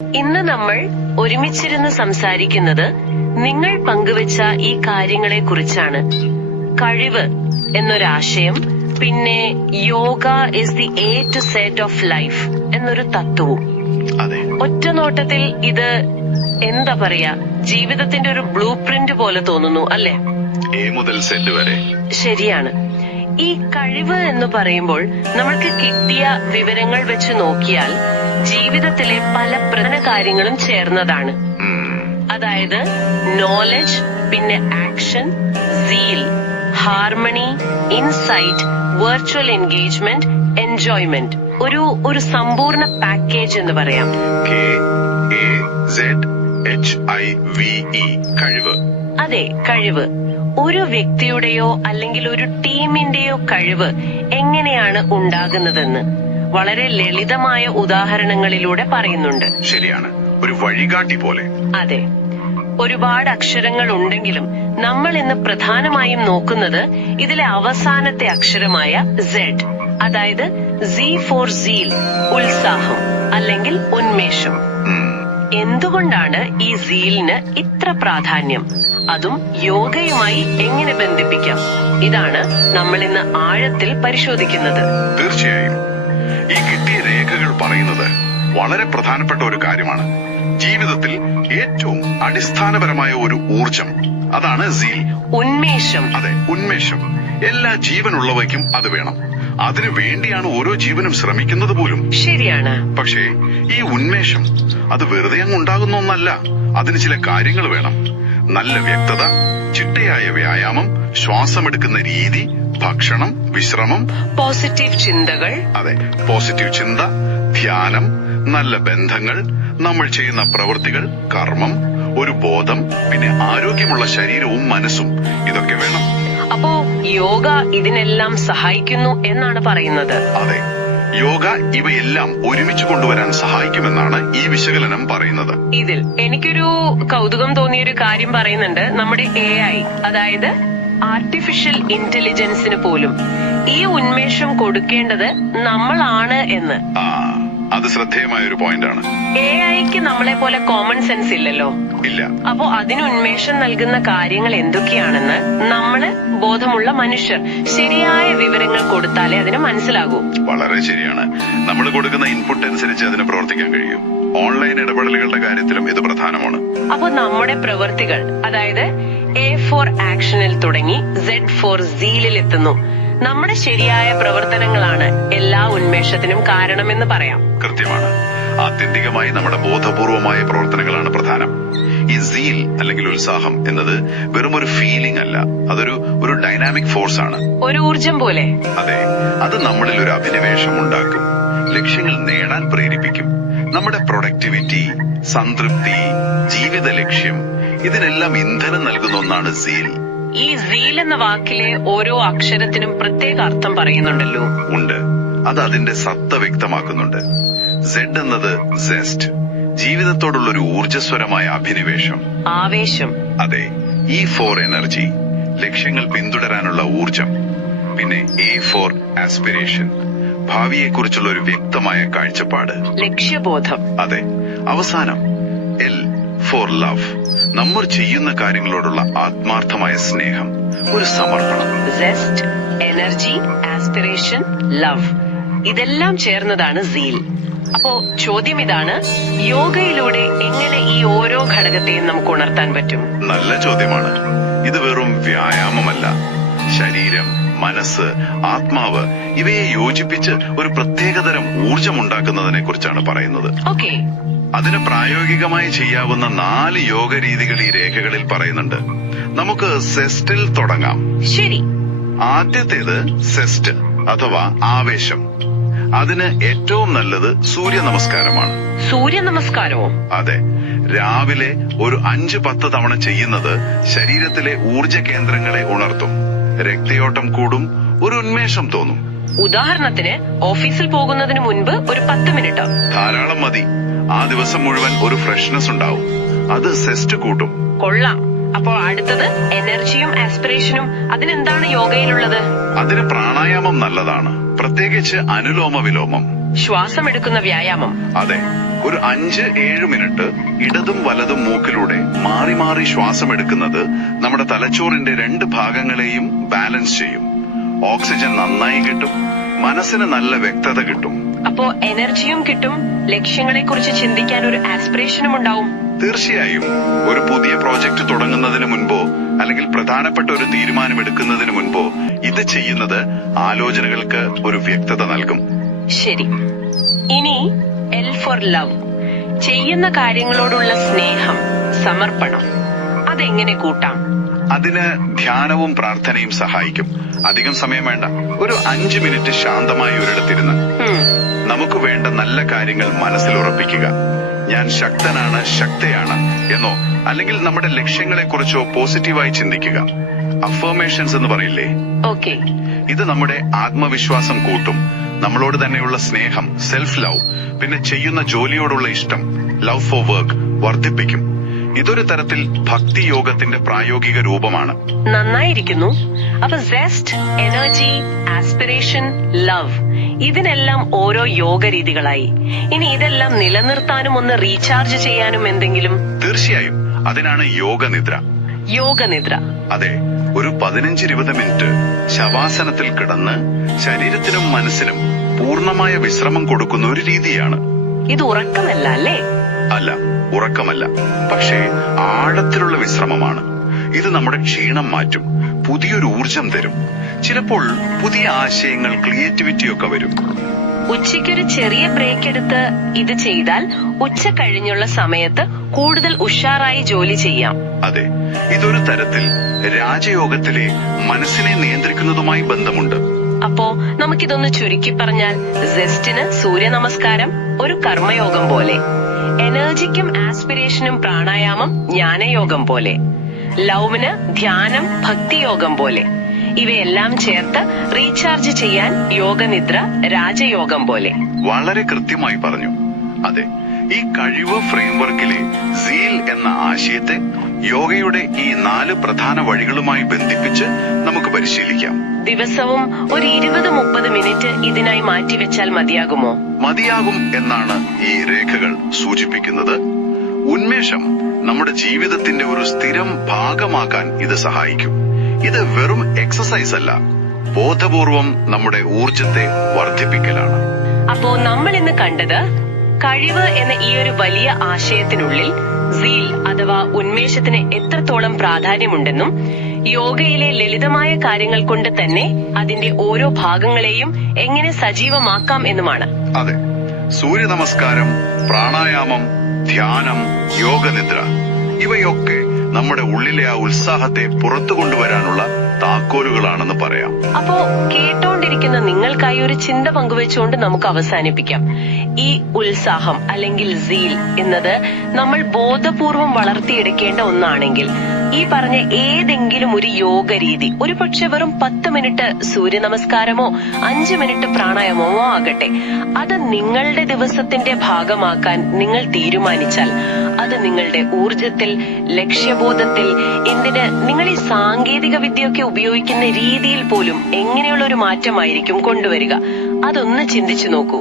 ഇന്ന് നമ്മൾ ഒരുമിച്ചിരുന്ന് സംസാരിക്കുന്നത് നിങ്ങൾ പങ്കുവച്ച ഈ കാര്യങ്ങളെ കുറിച്ചാണ് കഴിവ് എന്നൊരാശയം പിന്നെ yoga is the a to set of life എന്നൊരു തത്വവും. ഒറ്റ നോട്ടത്തിൽ ഇത് എന്താ പറയാ? ജീവിതത്തിന്റെ ഒരു ബ്ലൂ പ്രിന്റ് പോലെ തോന്നുന്നു അല്ലെ? എ മുതൽ സെറ്റ് വരെ. ശരിയാണ്. ഈ കഴിവ് എന്ന് പറയുമ്പോൾ നമ്മൾക്ക് കിട്ടിയ വിവരങ്ങൾ വെച്ച് നോക്കിയാൽ ജീവിതത്തിലെ പല പ്രധാന കാര്യങ്ങളും ചേർന്നതാണ്. അതായത് നോളജ് പിന്നെ action zeal harmony insight virtual engagement enjoyment ഒരു ഒരു സമ്പൂർണ പാക്കേജ് എന്ന് പറയാം. കഴിവ്. അതെ കഴിവ്. ഒരു വ്യക്തിയുടെയോ അല്ലെങ്കിൽ ഒരു ടീമിന്റെയോ കഴിവ് എങ്ങനെയാണ് ഉണ്ടാകുന്നതെന്ന് വളരെ ലളിതമായ ഉദാഹരണങ്ങളിലൂടെ പറയുന്നുണ്ട്. ശരിയാണ്. ഒരു വഴികാട്ടി പോലെ. അതെ. ഒരുപാട് അക്ഷരങ്ങൾ ഉണ്ടെങ്കിലും നമ്മൾ ഇന്ന് പ്രധാനമായും നോക്കുന്നത് ഇതിലെ അവസാനത്തെ അക്ഷരമായ സെഡ് അതായത് സി ഫോർ സീൽ ഉത്സാഹം അല്ലെങ്കിൽ ഉന്മേഷം. എന്തുകൊണ്ടാണ് ഈ സീലിന് ഇത്ര പ്രാധാന്യം? അതും യോഗയുമായി എങ്ങനെ ബന്ധിപ്പിക്കാം? ഇതാണ് നമ്മൾ ഇന്ന് ആഴത്തിൽ പരിശോധിക്കുന്നത്. തീർച്ചയായും. ഈ കിട്ടിയ രേഖകൾ പറയുന്നത് വളരെ പ്രധാനപ്പെട്ട ഒരു കാര്യമാണ്. ജീവിതത്തിൽ ഏറ്റവും അടിസ്ഥാനപരമായ ഒരു ഊർജം അതാണ് സീൽ. ഉന്മേഷം. അതെ ഉന്മേഷം. എല്ലാ ജീവനുള്ളവയ്ക്കും അത് വേണം. അതിനു വേണ്ടിയാണ് ഓരോ ജീവനും ശ്രമിക്കുന്നത് പോലും. ശരിയാണ്. പക്ഷേ ഈ ഉന്മേഷം അത് വെറുതെ അങ്ങ് ഉണ്ടാകുന്ന ഒന്നല്ല. അതിന് ചില കാര്യങ്ങൾ വേണം. നല്ല വ്യക്തത ചിട്ടയായ വ്യായാമം ശ്വാസമെടുക്കുന്ന രീതി ഭക്ഷണം വിശ്രമം. പോസിറ്റീവ് ചിന്തകൾ. അതെ പോസിറ്റീവ് ചിന്ത ധ്യാനം നല്ല ബന്ധങ്ങൾ നമ്മൾ ചെയ്യുന്ന പ്രവൃത്തികൾ കർമ്മം ഒരു ബോധം പിന്നെ ആരോഗ്യമുള്ള ശരീരവും മനസ്സും ഇതൊക്കെ വേണം. അപ്പോ യോഗ ഇതിനെല്ലാം സഹായിക്കുന്നു എന്നാണ് പറയുന്നത്. അതെ. യോഗ ഇവയെല്ലാം ഒരുമിച്ച് കൊണ്ടുവരാൻ സഹായിക്കുമെന്നാണ് ഈ വിശകലനം പറയുന്നത്. ഇതിൽ എനിക്കൊരു കൗതുകം തോന്നിയ ഒരു കാര്യം പറയുന്നുണ്ട്. നമ്മുടെ എ ഐ അതായത് ആർട്ടിഫിഷ്യൽ ഇന്റലിജൻസിന് പോലും ഈ ഉന്മേഷം കൊടുക്കേണ്ടത് നമ്മളാണ് എന്ന്. ആ. അത് ശ്രദ്ധേയമായ ഒരു പോയിന്റാണ്. എ ഐക്ക് നമ്മളെ പോലെ കോമൺ സെൻസ് ഇല്ലല്ലോ. ഇല്ല. അപ്പോ അതിന് ഉന്മേഷം നൽകുന്ന കാര്യങ്ങൾ എന്തൊക്കെയാണെന്ന് നമ്മൾ ബോധമുള്ള മനുഷ്യർ ശരിയായ വിവരങ്ങൾ കൊടുത്താലേ അതിന് മനസ്സിലാകൂ. വളരെ ശരിയാണ്. നമ്മൾ കൊടുക്കുന്ന ഇൻപുട്ട് അനുസരിച്ച് അതിന് പ്രവർത്തിക്കാൻ കഴിയും. ഓൺലൈൻ ഇടപെടലുകളുടെ കാര്യത്തിലും ഇത് പ്രധാനമാണ്. അപ്പൊ നമ്മുടെ പ്രവൃത്തികൾ അതായത് എ ഫോർ ആക്ഷനിൽ തുടങ്ങി സെഡ് ഫോർ സീലിൽ എത്തുന്നു. നമ്മുടെ ശരിയായ പ്രവർത്തനങ്ങളാണ് എല്ലാ ഉന്മേഷത്തിനും കാരണമെന്ന് പറയാം. കൃത്യമാണ്. ആത്യന്തികമായി നമ്മുടെ ബോധപൂർവമായ പ്രവർത്തനങ്ങളാണ് പ്രധാനം. ഈ സീൽ അല്ലെങ്കിൽ ഉത്സാഹം എന്നത് വെറും ഒരു ഫീലിംഗ് അല്ല. അതൊരു ഒരു ഡൈനാമിക് ഫോഴ്സ് ആണ്. ഒരു ഊർജം പോലെ. അതെ അത് നമ്മളിൽ ഒരു അഭിനിവേശം ഉണ്ടാക്കും. ലക്ഷ്യങ്ങൾ നേടാൻ പ്രേരിപ്പിക്കും. നമ്മുടെ പ്രൊഡക്ടിവിറ്റി സംതൃപ്തി ജീവിത ലക്ഷ്യം ഇതിനെല്ലാം ഇന്ധനം നൽകുന്ന ഒന്നാണ് സീൽ ഈ റീൽ എന്ന വാക്കിലെ ഓരോ അക്ഷരത്തിനും പ്രത്യേക അർത്ഥം പറയുന്നുണ്ടല്ലോ. ഉണ്ട്. അത് അതിന്റെ സത്ത വ്യക്തമാക്കുന്നുണ്ട്. സെഡ് എന്നത് സെസ്റ്റ് ജീവിതത്തോടുള്ള ഒരു ഊർജസ്വരമായ അഭിനിവേശം. ആവേശം. അതെ ഈ ഫോർ എനർജി ലക്ഷ്യങ്ങൾ പിന്തുടരാനുള്ള ഊർജം പിന്നെ എ ഫോർ ആസ്പിരേഷൻ ഭാവിയെക്കുറിച്ചുള്ള ഒരു വ്യക്തമായ കാഴ്ചപ്പാട്. ലക്ഷ്യബോധം. അതെ അവസാനം എൽ ഫോർ ലവ് നമ്മൾ ചെയ്യുന്ന കാര്യങ്ങളോടുള്ള ആത്മാർത്ഥമായ സ്നേഹം ഒരു സമർപ്പണം. ജെസ്റ്റ് എനർജി ആസ്പിറേഷൻ ലവ് ഇതെല്ലാം ചേർന്നതാണ് സീൽ അപ്പോ ചോദ്യം ഇതാണ് യോഗയിലൂടെ എങ്ങനെ ഈ ഓരോ ഘടകത്തെയും നമുക്ക് ഉണർത്താൻ പറ്റും? നല്ല ചോദ്യമാണ്. ഇത് വെറും വ്യായാമമല്ല. ശരീരം മനസ്സ് ആത്മാവ് ഇവയെ യോജിപ്പിച്ച് ഒരു പ്രത്യേകതരം ഊർജമുണ്ടാക്കുന്നതിനെ കുറിച്ചാണ് പറയുന്നത്. ഓക്കെ അതിന് പ്രായോഗികമായി ചെയ്യാവുന്ന നാല് യോഗ രീതികൾ ഈ രേഖകളിൽ പറയുന്നുണ്ട്. നമുക്ക് സെസ്റ്റിൽ തുടങ്ങാം. ശരി. ആദ്യത്തേത് സെസ്റ്റ് അഥവാ ആവേശം. അതിന് ഏറ്റവും നല്ലത് സൂര്യ നമസ്കാരമാണ് സൂര്യ നമസ്കാരവും അതെ. രാവിലെ ഒരു അഞ്ച് പത്ത് തവണ ചെയ്യുന്നത് ശരീരത്തിലെ ഊർജ കേന്ദ്രങ്ങളെ ഉണർത്തും. രക്തയോട്ടം കൂടും ഒരു ഉന്മേഷം തോന്നും. ഉദാഹരണത്തിന് ഓഫീസിൽ പോകുന്നതിന് മുൻപ് ഒരു പത്ത് മിനിറ്റ്. ധാരാളം മതി. ആ ദിവസം മുഴുവൻ ഒരു ഫ്രഷ്നെസ് ഉണ്ടാവും. അത് സെസ്റ്റ് കൂട്ടും. കൊള്ളാം. അപ്പോ അടുത്തത് എനർജിയും ആസ്പിറേഷനും. അതിനെന്താണ് യോഗയിലുള്ളത്? അതിന് പ്രാണായാമം നല്ലതാണ്. പ്രത്യേകിച്ച് അനുലോമ വിലോമം. ശ്വാസം എടുക്കുന്ന വ്യായാമം. അതെ. ഒരു അഞ്ച് ഏഴ് മിനിറ്റ് ഇടതും വലതും മൂക്കിലൂടെ മാറി മാറി ശ്വാസം എടുക്കുന്നത് നമ്മുടെ തലച്ചോറിന്റെ രണ്ട് ഭാഗങ്ങളെയും ബാലൻസ് ചെയ്യും. ഓക്സിജൻ നന്നായി കിട്ടും. മനസ്സിന് നല്ല വ്യക്തത കിട്ടും. അപ്പോ എനർജിയും കിട്ടും ലക്ഷ്യങ്ങളെ കുറിച്ച് ചിന്തിക്കാൻ ഒരു ആസ്പിറേഷനും ഉണ്ടാവും. തീർച്ചയായും ഒരു പുതിയ പ്രോജക്റ്റ് തുടങ്ങുന്നതിന് മുൻപോ അല്ലെങ്കിൽ പ്രധാനപ്പെട്ട ഒരു തീരുമാനം എടുക്കുന്നതിന് മുൻപോ ഇത് ചെയ്യുന്നത് ആലോചനകൾക്ക് ഒരു വ്യക്തത നൽകും. ശരി. ഇനി എൽ ഫോർ ലവ് ചെയ്യുന്ന കാര്യങ്ങളോടുള്ള സ്നേഹം സമർപ്പണം അതെങ്ങനെ കൂട്ടാം? അതിന് ധ്യാനവും പ്രാർത്ഥനയും സഹായിക്കും. അധികം സമയം വേണ്ട. ഒരു അഞ്ചു മിനിറ്റ് ശാന്തമായി ഒരിടത്തിരുന്ന്. നമുക്ക് വേണ്ട നല്ല കാര്യങ്ങൾ മനസ്സിൽ ഉറപ്പിക്കുക. ഞാൻ ശക്തനാണ് ശക്തയാണ് എന്നോ അല്ലെങ്കിൽ നമ്മുടെ ലക്ഷ്യങ്ങളെ കുറിച്ചോ പോസിറ്റീവായി ചിന്തിക്കുക. അഫർമേഷൻസ് എന്ന് പറയില്ലേ? ഓക്കെ ഇത് നമ്മുടെ ആത്മവിശ്വാസം കൂട്ടും. നമ്മളോട് തന്നെയുള്ള സ്നേഹം സെൽഫ് ലവ് പിന്നെ ചെയ്യുന്ന ജോലിയോടുള്ള ഇഷ്ടം ലവ് ഫോർ വർക്ക് വർദ്ധിപ്പിക്കും. ഇതൊരു തരത്തിൽ ഭക്തി യോഗത്തിന്റെ പ്രായോഗിക രൂപമാണ്. നന്നായിരിക്കുന്നു. അപ്പൊ സെസ്റ്റ് എനർജി ആസ്പിറേഷൻ ലവ് ഇതിനെല്ലാം ഓരോ യോഗ രീതികളായി ഇനി ഇതെല്ലാം നിലനിർത്താനും ഒന്ന് റീചാർജ് ചെയ്യാനും എന്തെങ്കിലും? തീർച്ചയായും. അതിനാണ് യോഗനിദ്ര. യോഗനിദ്ര. അതെ ഒരു പതിനഞ്ച് ഇരുപത് മിനിറ്റ് ശവാസനത്തിൽ കിടന്ന് ശരീരത്തിനും മനസ്സിനും പൂർണമായ വിശ്രമം കൊടുക്കുന്ന ഒരു രീതിയാണ്. ഇത് ഉറക്കമല്ല അല്ലേ? അല്ല ഉറക്കമല്ല. പക്ഷേ ആഴത്തിലുള്ള വിശ്രമമാണ്. ഇത് നമ്മുടെ ക്ഷീണം മാറ്റും പുതിയൊരു ഊർജം തരും. ചിലപ്പോൾ പുതിയ ആശയങ്ങൾ ക്രിയേറ്റിവിറ്റി ഒക്കെ വരും. ഉച്ചയ്ക്കൊരു ചെറിയ ബ്രേക്ക് എടുത്ത് ഇത് ചെയ്താൽ ഉച്ച കഴിഞ്ഞുള്ള സമയത്ത് കൂടുതൽ ഉഷാറായി ജോലി ചെയ്യാം. അതെ ഇതൊരു തരത്തിൽ രാജയോഗത്തിലെ മനസ്സിനെ നിയന്ത്രിക്കുന്നതുമായി ബന്ധമുണ്ട്. അപ്പോ നമുക്കിതൊന്ന് ചുരുക്കി പറഞ്ഞാൽ ജെസ്റ്റിന് സൂര്യ നമസ്കാരം ഒരു കർമ്മയോഗം പോലെ. എനർജിക്കും ആസ്പിരേഷനും പ്രാണായാമം ജ്ഞാനയോഗം പോലെ. ലൗവിന് ധ്യാനം ഭക്തിയോഗം പോലെ. ഇവയെല്ലാം ചേർത്ത് റീചാർജ് ചെയ്യാൻ യോഗനിദ്ര രാജയോഗം പോലെ. വളരെ കൃത്യമായി പറഞ്ഞു. അതെ ഈ കഴിവ് ഫ്രെയിംവർക്കിലെ സീൽ എന്ന ആശയത്തെ യോഗയുടെ ഈ നാല് പ്രധാന വഴികളുമായി ബന്ധിപ്പിച്ച് നമുക്ക് പരിശീലിക്കാം. ദിവസവും ഒരു ഇരുപത് മുപ്പത് മിനിറ്റ് ഇതിനായി മാറ്റിവെച്ചാൽ മതിയാകുമോ? മതിയാകും എന്നാണ് ഈ രേഖകൾ സൂചിപ്പിക്കുന്നത്. ഉന്മേഷം നമ്മുടെ ജീവിതത്തിന്റെ ഒരു സ്ഥിരം ഭാഗമാക്കാൻ ഇത് സഹായിക്കും. ഇത് വെറും എക്സസൈസ് അല്ല ബോധപൂർവം നമ്മുടെ ഊർജത്തെ വർദ്ധിപ്പിക്കലാണ്. അപ്പോ നമ്മൾ ഇന്ന് കണ്ടത് കഴിവ് എന്ന ഈ ഒരു വലിയ ആശയത്തിനുള്ളിൽ സീൽ അഥവാ ഉന്മേഷത്തിന് എത്രത്തോളം പ്രാധാന്യമുണ്ടെന്നും യോഗയിലെ ലളിതമായ കാര്യങ്ങൾ കൊണ്ട് തന്നെ അതിന്റെ ഓരോ ഭാഗങ്ങളെയും എങ്ങനെ സജീവമാക്കാം എന്നുമാണ്. അതെ. സൂര്യ നമസ്കാരം പ്രാണായാമം ധ്യാനം യോഗനിദ്ര ഇവയൊക്കെ നമ്മുടെ ഉള്ളിലെ ആ ഉത്സാഹത്തെ പുറത്തു കൊണ്ടുവരാനുള്ള താക്കോലുകളാണെന്ന് പറയാം. അപ്പോ കേട്ടോണ്ടിരിക്കുന്ന നിങ്ങൾക്കായി ഒരു ചിന്ത പങ്കുവെച്ചുകൊണ്ട് നമുക്ക് അവസാനിപ്പിക്കാം. ഈ ഉത്സാഹം അല്ലെങ്കിൽ സീൽ എന്നത് നമ്മൾ ബോധപൂർവം വളർത്തിയെടുക്കേണ്ട ഒന്നാണെങ്കിൽ ഈ പറഞ്ഞ ഏതെങ്കിലും ഒരു യോഗ രീതി ഒരു പക്ഷെ വെറും പത്ത് മിനിറ്റ് സൂര്യ നമസ്കാരമോ അഞ്ച് മിനിറ്റ് പ്രാണായാമമോ ആകട്ടെ അത് നിങ്ങളുടെ ദിവസത്തിന്റെ ഭാഗമാക്കാൻ നിങ്ങൾ തീരുമാനിച്ചാൽ അത് നിങ്ങളുടെ ഊർജത്തിൽ ലക്ഷ്യബോധത്തിൽ എന്തിന് നിങ്ങൾ ഈ സാങ്കേതിക വിദ്യയൊക്കെ ഉപയോഗിക്കുന്ന രീതിയിൽ പോലും എങ്ങനെയുള്ള ഒരു മാറ്റമായിരിക്കും കൊണ്ടുവരിക. അതൊന്ന് ചിന്തിച്ചു നോക്കൂ.